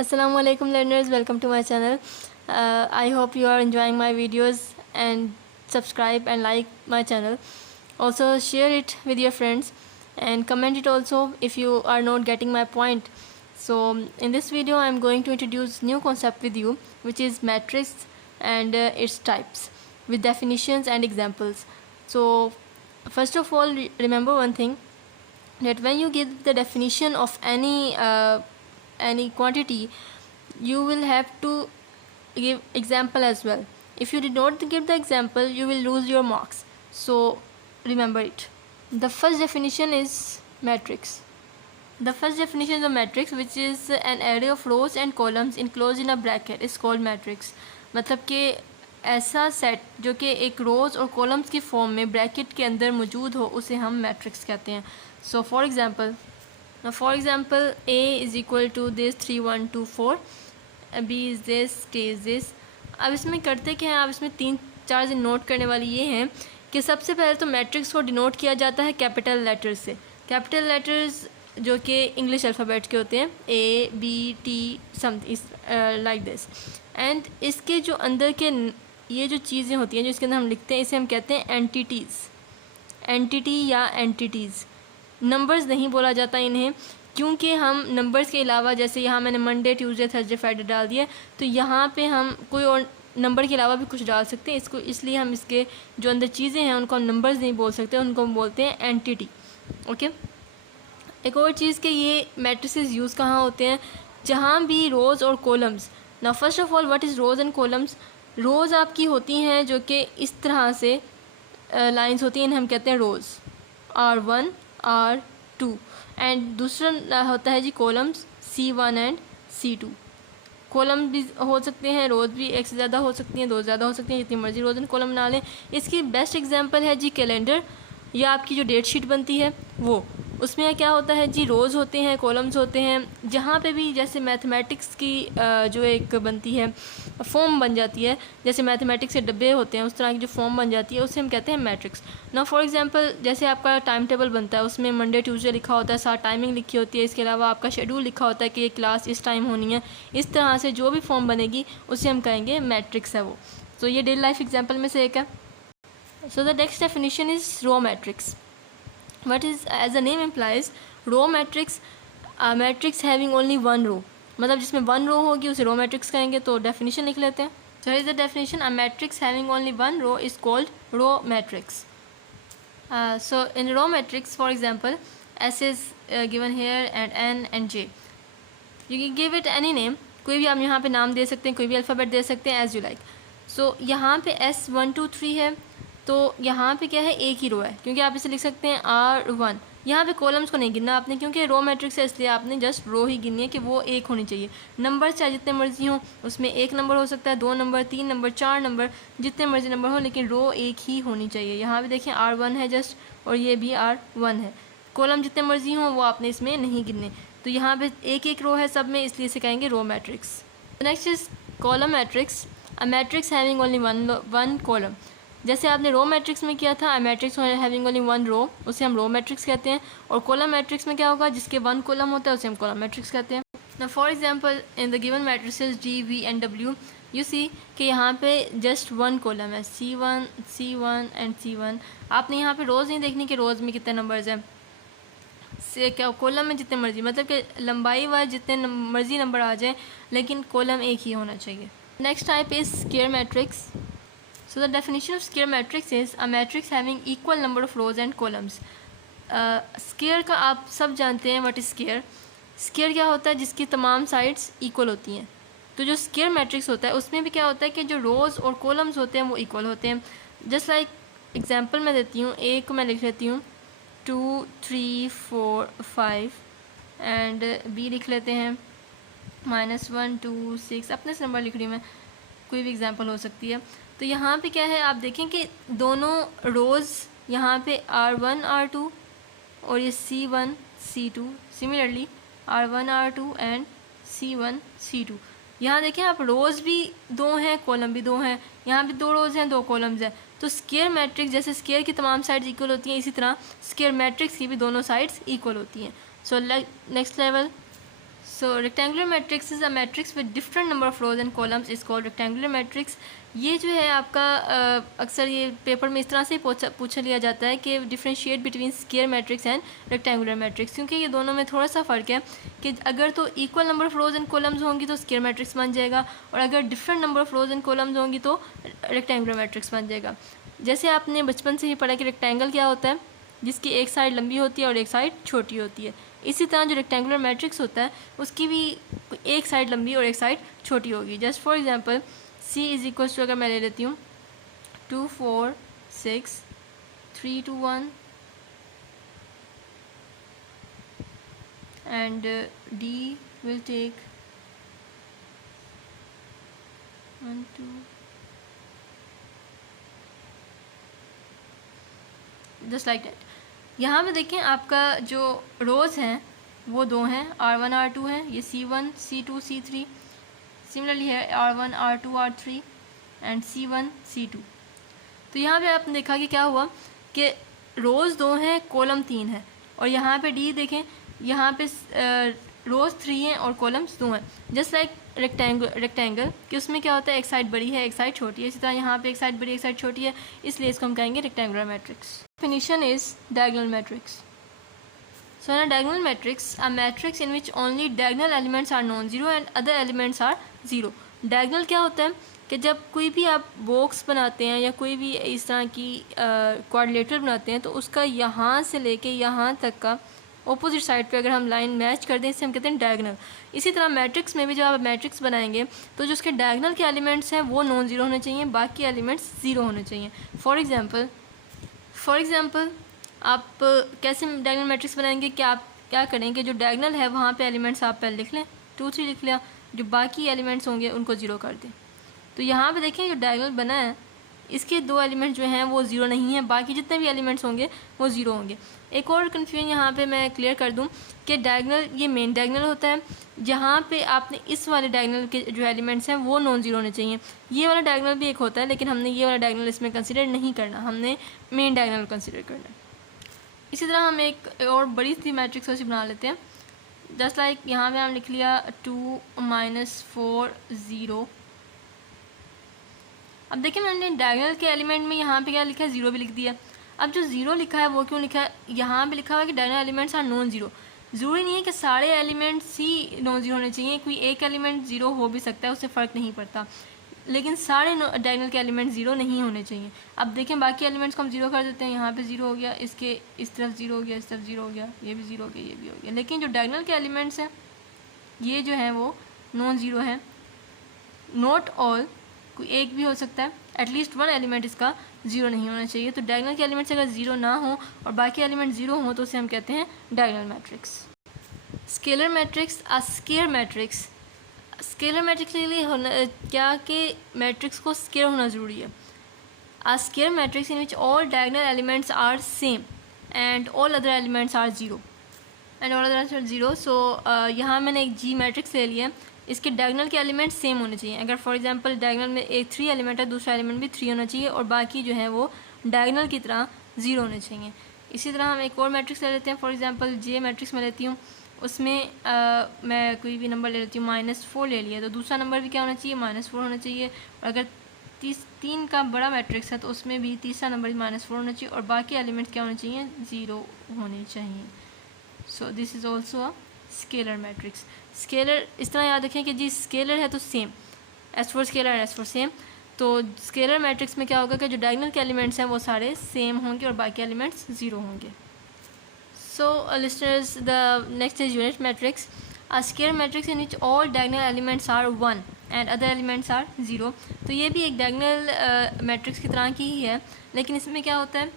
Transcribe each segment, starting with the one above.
Assalamu alaikum learners, welcome to my channel. I hope you are enjoying my videos and subscribe and like my channel. Also share it with your friends and comment it also if you are not getting my point. So in this video I am going to introduce new concept with you, which is matrix and its types with definitions and examples. So first of all, remember one thing, that when you give the definition of any quantity, you will have to give example as well. If you did not give the example, you will lose your marks, so remember it. The first definition is matrix. The first definition is a matrix, which is an array of rows and columns enclosed in a bracket is called matrix. मतलब कि ऐसा set जो कि एक रोज़ और columns की form में bracket के अंदर मौजूद हो, उसे हम मैट्रिक्स कहते हैं. So for example A is equal to this 3 1 2 4, B is this, T is this. अब इसमें करते क्या हैं, आप इसमें 3-4 चीज़ नोट करने वाली ये हैं कि सबसे पहले तो मैट्रिक्स को डिनोट किया जाता है कैपिटल लेटर्स से. कैपिटल लेटर्स जो कि इंग्लिश अल्फ़ाबेट के होते हैं, A B T something like this. And इसके जो अंदर के ये जो चीज़ें होती हैं जो इसके अंदर हम लिखते हैं, इसे हम कहते हैं एंटिटीज़. एंटिटी या एंटिटीज़. नंबर्स नहीं बोला जाता इन्हें, क्योंकि हम नंबर्स के अलावा, जैसे यहाँ मैंने मंडे ट्यूसडे थर्सडे फ्राइडे डाल दिया, तो यहाँ पे हम कोई और नंबर के अलावा भी कुछ डाल सकते हैं इसको, इसलिए हम इसके जो अंदर चीज़ें हैं उनको हम नंबर्स नहीं बोल सकते, उनको हम बोलते हैं एंटिटी. ओके. एक और चीज़ कि ये मैट्रिसेस यूज़ कहाँ होते हैं, जहाँ भी रोज़ और कॉलम्स. ना first of all, what is rows and columns. Rows आपकी होती हैं जो कि इस तरह से लाइंस होती हैं, इन्हें हम कहते हैं रोज़, R1 R2. एंड दूसरा होता है जी columns, C1 and C2. Column भी हो सकते हैं, रोज़ भी एक से ज़्यादा हो सकती हैं, दो ज़्यादा हो सकती हैं, जितनी मर्जी रोज़ एंड कॉलम बना लें. इसकी बेस्ट एग्जांपल है जी कैलेंडर, या आपकी जो डेट शीट बनती है वो. उसमें क्या होता है जी, रोज़ होते हैं, कॉलम्स होते हैं. जहाँ पे भी जैसे मैथमेटिक्स की जो एक बनती है फॉर्म बन जाती है, जैसे मैथमेटिक्स के डब्बे होते हैं, उस तरह की जो फॉर्म बन जाती है उसे हम कहते हैं मैट्रिक्स. ना फॉर एग्जांपल, जैसे आपका टाइम टेबल बनता है, उसमें मंडे ट्यूसडे लिखा होता है, साथ टाइमिंग लिखी होती है, इसके अलावा आपका शेड्यूल लिखा होता है कि ये क्लास इस टाइम होनी है. इस तरह से जो भी फॉर्म बनेगी उसे हम कहेंगे मैट्रिक्स है वो. तो ये डेली लाइफ एग्जाम्पल में से एक है. So the next definition is row matrix. What is, as the name implies, row matrix, a matrix having only one row. मतलब जिसमें one row होगी उसे row matrix कहेंगे. तो definition लिख लेते हैं. So here is the definition: a matrix having only one row is called row matrix. So in row matrix, for example, S is given here and N and J. You can give it any name. कोई भी आप यहाँ पे नाम दे सकते हैं, कोई भी अल्फ़ाबेट दे सकते हैं, as you like. So यहाँ पे S 1 2 3 है, तो यहाँ पे क्या है, एक ही रो है, क्योंकि आप इसे लिख सकते हैं R1. यहाँ पे कॉलम्स को नहीं गिनना आपने, क्योंकि रो मैट्रिक्स है, इसलिए आपने जस्ट रो ही गिननी है कि वो एक होनी चाहिए. नंबर चाहे जितने मर्जी हों, उसमें एक नंबर हो सकता है, 2 नंबर, 3 नंबर, 4 नंबर, जितने मर्जी नंबर हो, लेकिन रो एक ही होनी चाहिए. यहाँ पे देखें R1 है जस्ट, और ये भी R1 है. कॉलम जितने मर्जी हों वो आपने इसमें नहीं गिनने. तो यहाँ पे एक एक रो है सब में, इसलिए इसे कहेंगे row matrix. Next is column matrix. A matrix having only one column. जैसे आपने रो मैट्रिक्स में किया था, matrix having only one row, उसे हम रो मैट्रिक्स कहते हैं. और कॉलम मैट्रिक्स में क्या होगा, जिसके वन कॉलम होता है उसे हम कॉलम मैट्रिक्स कहते हैं. ना for example, in the given matrices D V and W, you see कि यहाँ पे जस्ट वन कॉलम है, C1 एंड C1. आपने यहाँ पे रोज़ नहीं देखनी कि रोज़ में कितने नंबर्स हैं, से क्या कॉलम में जितने मर्जी, मतलब कि लंबाई वाइज जितने मर्जी नंबर आ जाए, लेकिन कॉलम एक ही होना चाहिए. Next type is square matrix. So the definition of square matrix is a matrix having equal number of rows and columns. Square का आप सब जानते हैं, what is square. Square क्या होता है, जिसकी तमाम साइड्स इक्वल होती हैं. तो जो square matrix होता है उसमें भी क्या होता है कि जो रोज़ और कॉलम्स होते हैं वो इक्वल होते हैं. जस्ट लाइक एग्जांपल मैं देती हूँ, A को मैं लिख लेती हूँ 2 3 4 5, एंड B लिख लेते हैं -1 2 6. अपने से नंबर लिख रही हूँ मैं, कोई भी एग्जांपल हो सकती है. तो यहाँ पे क्या है, आप देखें कि दोनों रोज़ यहाँ पे R1 R2 और ये C1 C2, similarly R1 R2 and C1 C2. यहाँ देखें आप, रोज़ भी दो हैं, कॉलम भी दो हैं, यहाँ भी 2 रोज़ हैं 2 कॉलम्स हैं. तो स्क्वायर मैट्रिक्स, जैसे स्क्वायर की तमाम साइड्स इक्वल होती हैं, इसी तरह स्क्वायर मैट्रिक्स की भी दोनों साइड्स इक्वल होती हैं. So next level, so rectangular matrix is a matrix with different number of rose and columns is called rectangular matrix. ये जो है आपका अक्सर ये पेपर में इस तरह से पूछा लिया जाता है कि differentiate between square matrix and rectangular matrix, क्योंकि ये दोनों में थोड़ा सा फ़र्क है कि अगर तो equal number of rose and columns होंगी तो स्क्वायर मैट्रिक्स बन जाएगा, और अगर different number of rose and columns होंगी तो रेक्टेंगुलर मैट्रिक्स बन जाएगा। जैसे आपने बचपन से ही पढ़ा कि रेक्टेंगल क्या होता है, जिसकी एक साइड लंबी होती है और एक साइड छोटी होती है। इसी तरह जो रेक्टेंगुलर मैट्रिक्स होता है उसकी भी एक साइड लंबी और एक साइड छोटी होगी। Just for example C is equal to, अगर मैं ले लेती हूँ 2 4 6 3 2 1 and D will take 1 2 just like that. यहाँ पे देखें आपका जो रोज़ हैं वो दो हैं, R1 R2 है, ये C1 C2 C3। सिमिलरली है R1 R2 R3 and C1 C2। तो यहाँ पे आपने देखा कि क्या हुआ कि रोज़ दो हैं, कॉलम 3 है, और यहाँ पे D देखें, यहाँ पे रोज़ 3 हैं और कॉलम्स 2 हैं। जस्ट लाइक रेक्टेंगल कि उसमें क्या होता है, एक साइड बड़ी है एक साइड छोटी है, इसी तरह यहाँ पे एक साइड बड़ी एक साइड छोटी है, इसलिए इसको हम कहेंगे rectangular matrix. Definition is diagonal matrix. So in a diagonal matrix, a matrix in which only diagonal elements are non-zero and other elements are zero. Diagonal क्या होता है कि जब कोई भी आप बॉक्स बनाते हैं या कोई भी इस तरह की क्वाड्रिलेटरल बनाते हैं तो उसका यहाँ से लेके यहाँ तक का ऑपोजिट साइड पे अगर हम लाइन मैच कर दें इसे हम कहते हैं डायगोनल। इसी तरह मैट्रिक्स में भी जब आप मैट्रिक्स बनाएंगे तो जो उसके डायगोनल के एलिमेंट्स हैं वो नॉन ज़ीरो होने चाहिए, बाकी एलिमेंट्स ज़ीरो होने चाहिए। फॉर एग्ज़ाम्पल आप कैसे डायगोनल मैट्रिक्स बनाएंगे कि आप क्या करेंगे, जो डायगोनल है वहाँ पे एलिमेंट्स आप पहले लिख लें, 2 3 लिख लिया, जो बाकी एलिमेंट्स होंगे उनको ज़ीरो कर दें। तो यहाँ पे देखें जो डायगोनल बना है इसके 2 एलिमेंट्स जो हैं वो ज़ीरो नहीं हैं, बाकी जितने भी एलिमेंट्स होंगे वो ज़ीरो होंगे। एक और कन्फ्यूजन यहाँ पे मैं क्लियर कर दूँ कि डायगोनल ये मेन डायगोनल होता है, जहाँ पे आपने इस वाले डायगोनल के जो एलिमेंट्स हैं वो नॉन ज़ीरो होने चाहिए। ये वाला डायगोनल भी एक होता है लेकिन हमने ये वाला डायगोनल इसमें कंसिडर नहीं करना, हमने मेन डायगोनल कंसिडर करना। इसी तरह हम एक और बड़ी सी मैट्रिक्स वैसे बना लेते हैं। जस्ट लाइक यहाँ पे हम लिख लिया 2 -4 0। अब देखिए मैंने डायगोनल के एलिमेंट में यहाँ पे क्या लिखा है, ज़ीरो भी लिख दिया। अब जो ज़ीरो लिखा है वो क्यों लिखा है, यहाँ पे लिखा हुआ है कि diagonal elements are non zero. ज़रूरी नहीं है कि सारे एलिमेंट्स ही नॉन ज़ीरो होने चाहिए, कोई एक एलिमेंट ज़ीरो हो भी सकता है, उससे फ़र्क नहीं पड़ता, लेकिन सारे डायगोनल के एलिमेंट ज़ीरो नहीं होने चाहिए। अब देखें बाकी एलिमेंट्स को हम ज़ीरो कर देते हैं, यहाँ पे ज़ीरो हो गया, इसके इस तरफ ज़ीरो हो गया, इस तरफ ज़ीरो हो गया, ये भी ज़ीरो हो गया, ये भी हो गया, लेकिन जो डायगोनल के एलिमेंट्स हैं ये जो है वो नॉन ज़ीरो है। नॉट ऑल, कोई एक भी हो सकता है, एटलीस्ट वन एलिमेंट इसका ज़ीरो नहीं होना चाहिए। तो डायगोनल के एलिमेंट्स अगर ज़ीरो ना हो और बाकी एलिमेंट ज़ीरो हों तो उसे हम कहते हैं डायगोनल मैट्रिक्स। स्केलर मैट्रिक्स, अ स्केयर मैट्रिक्स। स्केलर मैट्रिक्स के लिए होना क्या कि मैट्रिक्स को स्केयर होना ज़रूरी है। A square matrix in which all diagonal elements are same and all other elements are zero and all other are zero. So यहाँ मैंने एक जी मैट्रिक्स ले लिया, इसके डायगोनल के एलिमेंट सेम होने चाहिए। अगर फॉर एग्जांपल डायगोनल में एक 3 एलिमेंट है, दूसरा एलिमेंट भी 3 होना चाहिए और बाकी जो है वो डायगोनल की तरह ज़ीरो होने चाहिए। इसी तरह हम एक और मैट्रिक्स ले लेते हैं, फॉर एग्जांपल जे मैट्रिक्स में लेती हूँ, उसमें मैं कोई भी नंबर ले लेती हूँ, -4 ले लिया, तो दूसरा नंबर भी क्या होना चाहिए, -4 होना चाहिए। और अगर 3 का बड़ा मैट्रिक्स है तो उसमें भी तीसरा नंबर भी -4 होना चाहिए और बाकी एलिमेंट्स क्या होने चाहिए, ज़ीरो होने चाहिए। So this is also a scalar matrix. Scalar इस तरह याद रखें कि जी स्केलर है तो same, S for scalar S for same. तो स्केलर मैट्रिक्स में क्या होगा कि जो डायगोनल के एलिमेंट्स हैं वो सारे सेम होंगे और बाकी एलिमेंट्स ज़ीरो होंगे। So listeners, the next is unit matrix. A scalar matrix in which all diagonal elements are 1 and other elements are 0। तो ये भी एक डायगोनल मैट्रिक्स की तरह की ही है, लेकिन इसमें क्या होता है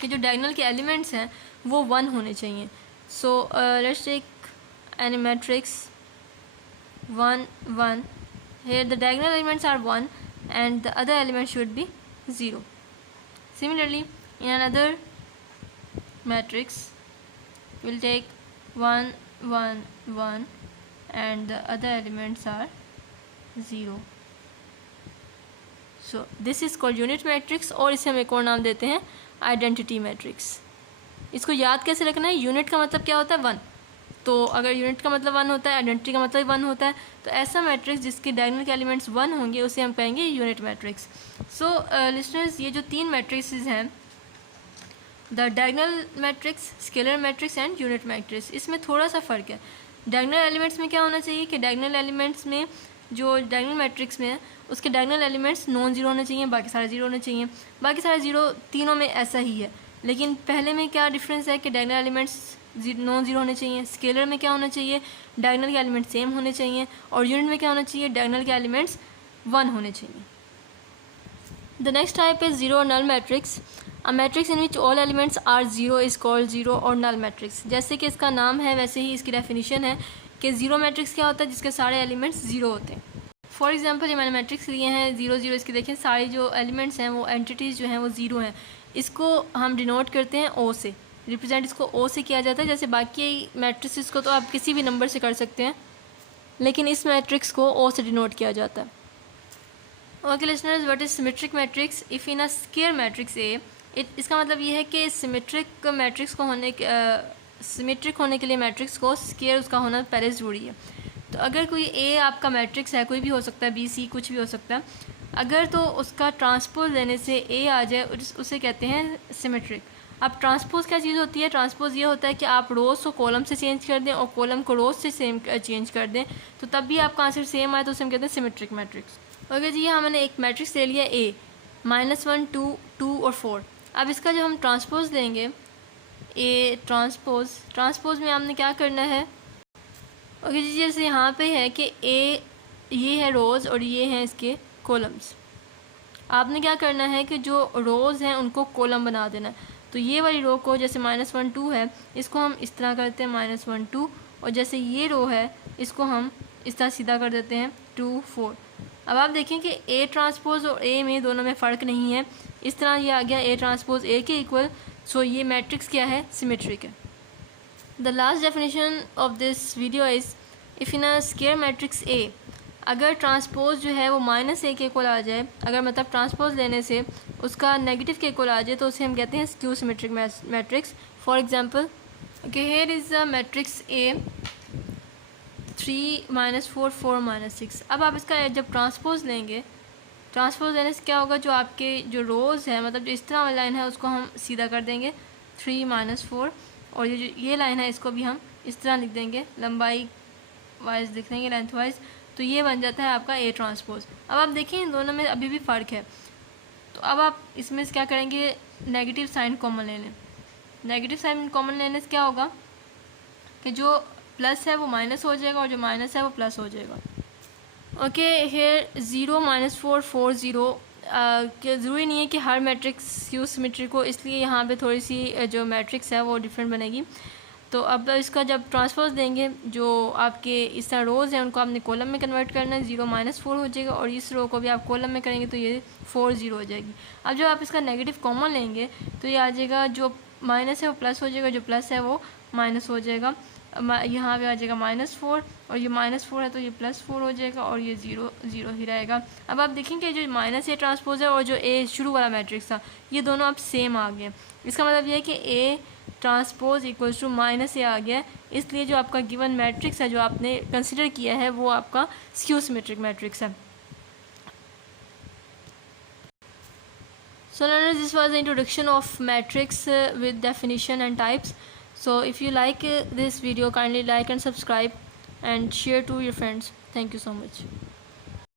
कि जो डायगोनल के एलिमेंट्स हैं वो 1 होने चाहिए। So let's take any matrix 1 1, here the diagonal elements are 1 and the other elements should be 0. Similarly, in another matrix we'll take 1 1 1 and the other elements are 0. So this is called unit matrix, और इसे हम एक और नाम देते हैं identity matrix. इसको याद कैसे रखना है, यूनिट का मतलब क्या होता है 1, तो अगर यूनिट का मतलब 1 होता है, आइडेंटिटी का मतलब 1 होता है, तो ऐसा मैट्रिक्स जिसके डायगोनल के एलिमेंट्स 1 होंगे उसे हम कहेंगे यूनिट मैट्रिक्स। सो लिसनर्स, ये जो 3 मैट्रिक्सेस हैं, the diagonal matrix, scalar matrix and unit matrix, इसमें थोड़ा सा फ़र्क है। डायगोनल एलिमेंट्स में क्या होना चाहिए कि डायगोनल एलिमेंट्स में, जो डायगोनल मैट्रिक्स में है उसके डायगोनल एलिमेंट्स नॉन जीरो होने चाहिए, बाकी सारे जीरो होने चाहिए। बाकी सारे जीरो तीनों में ऐसा ही है, लेकिन पहले में क्या डिफरेंस है कि डायगोनल एलिमेंट्स नॉन जीरो होने चाहिए। स्केलर में क्या होना चाहिए, डायगोनल के एलिमेंट्स सेम होने चाहिए, और यूनिट में क्या होना चाहिए, डायगोनल के एलिमेंट्स 1 होने चाहिए। The next type is zero और null matrix. A matrix in which all elements are zero is called zero और नल मैट्रिक्स। जैसे कि इसका नाम है वैसे ही इसकी डेफिनेशन है कि जीरो मैट्रिक्स क्या होता है, जिसके सारे एलिमेंट्स जीरो होते हैं। फॉर एग्जांपल ये मैंने मैट्रिक्स लिए हैं 0 0, इसके देखें सारे जो एलिमेंट्स हैं वो एंटिटीज़ जो हैं वो ज़ीरो हैं। इसको हम डिनोट करते हैं ओ से, रिप्रेजेंट इसको ओ से किया जाता है। जैसे बाकी मैट्रिक्स को तो आप किसी भी नंबर से कर सकते हैं, लेकिन इस मैट्रिक्स को ओ से डिनोट किया जाता है। Okay listeners, what is symmetric matrix? If in a square matrix A, इसका मतलब ये है कि सिमेट्रिक मैट्रिक्स को सिमेट्रिक होने के लिए मैट्रिक्स को स्क्वायर उसका होना पहले ज़रूरी है। तो अगर कोई ए आपका मैट्रिक्स है, कोई भी हो सकता है, बी सी कुछ भी हो सकता है, अगर तो उसका ट्रांसपोज लेने से ए आ जाए उसे कहते हैं सिमेट्रिक। अब ट्रांसपोज क्या चीज़ होती है? ट्रांसपोज ये होता है कि आप रोज़ को कॉलम से चेंज कर दें और कॉलम को रोज़ से सेम चेंज कर दें, तो तब भी आपका आंसर सेम आए तो उसे हम कहते हैं सिमेट्रिक मैट्रिक्स। ओके जी, यहाँ मैंने एक मैट्रिक्स ले लिया ए, -1 2 2 और 4। अब इसका जब हम ट्रांसपोज लेंगे, ए ट्रांसपोज में हमने क्या करना है? ओके जी, जैसे यहाँ पे है कि ए ये है रोज़ और ये हैं इसके कॉलम्स। आपने क्या करना है कि जो रोज़ हैं उनको कॉलम बना देना है। तो ये वाली रो को, जैसे -1 2 है, इसको हम इस तरह करते हैं -1 2, और जैसे ये रो है इसको हम इस तरह सीधा कर देते हैं 2 4। अब आप देखें कि ए ट्रांसपोज और ए में दोनों में फ़र्क नहीं है। इस तरह ये आ गया ए ट्रांसपोज ए के इक्वल। सो ये मैट्रिक्स क्या है? सिमेट्रिक है। The last definition of this video is if in a square matrix A, अगर ट्रांसपोज जो है वो -a के इक्वल आ जाए, अगर मतलब ट्रांसपोज लेने से उसका नेगेटिव के इक्वल आ जाए, तो उसे हम कहते हैं skew symmetric matrix. For example, okay, here is a matrix A 3 -4 4 -6। अब आप इसका जब ट्रांसपोज लेंगे, ट्रांसपोज लेने से क्या होगा, जो आपके जो रोज़ है, मतलब जो इस तरह वाली लाइन है उसको हम सीधा कर देंगे 3 -4, और ये लाइन है इसको भी हम इस तरह लिख देंगे, लंबाई वाइज लिख देंगे, लेंथ वाइज। तो ये बन जाता है आपका ए ट्रांसपोज। अब आप देखें इन दोनों में अभी भी फ़र्क है, तो अब आप इसमें से क्या करेंगे, नेगेटिव साइन कॉमन ले लें। नेगेटिव साइन कॉमन लेने से क्या होगा कि जो प्लस है वो माइनस हो जाएगा और जो माइनस है वो प्लस हो जाएगा। Okay, here 0 -4 4 0। ज़रूरी नहीं है कि हर मैट्रिक्स स्क्यू सिमेट्रिक हो, इसलिए यहाँ पे थोड़ी सी जो मैट्रिक्स है वो डिफरेंट बनेगी। तो अब इसका जब ट्रांसपोज देंगे, जो आपके इस तरह रोज़ हैं उनको आपने कॉलम में कन्वर्ट करना है, 0 -4 हो जाएगा, और इस रो को भी आप कॉलम में करेंगे तो ये 4 0 हो जाएगी। अब जब आप इसका नेगेटिव कॉमन लेंगे तो ये आ जाएगा, जो माइनस है वो प्लस हो जाएगा, जो प्लस है वो माइनस हो जाएगा। यहाँ पे आ जाएगा -4, और ये -4 है तो ये +4 हो जाएगा, और ये 0 0 ही रहेगा। अब आप देखेंगे जो -a ट्रांसपोज है और जो ए शुरू वाला मैट्रिक्स था, ये दोनों अब सेम आ गए। इसका मतलब ये है कि A transpose equals to -a आ गया, इसलिए जो आपका गिवन मैट्रिक्स है जो आपने कंसिडर किया है वो आपका स्क्यू सिमेट्रिक मैट्रिक्स है। So learners, this was the introduction of matrix with definition and types. So if you like this video, kindly like and subscribe and share to your friends. Thank you so much.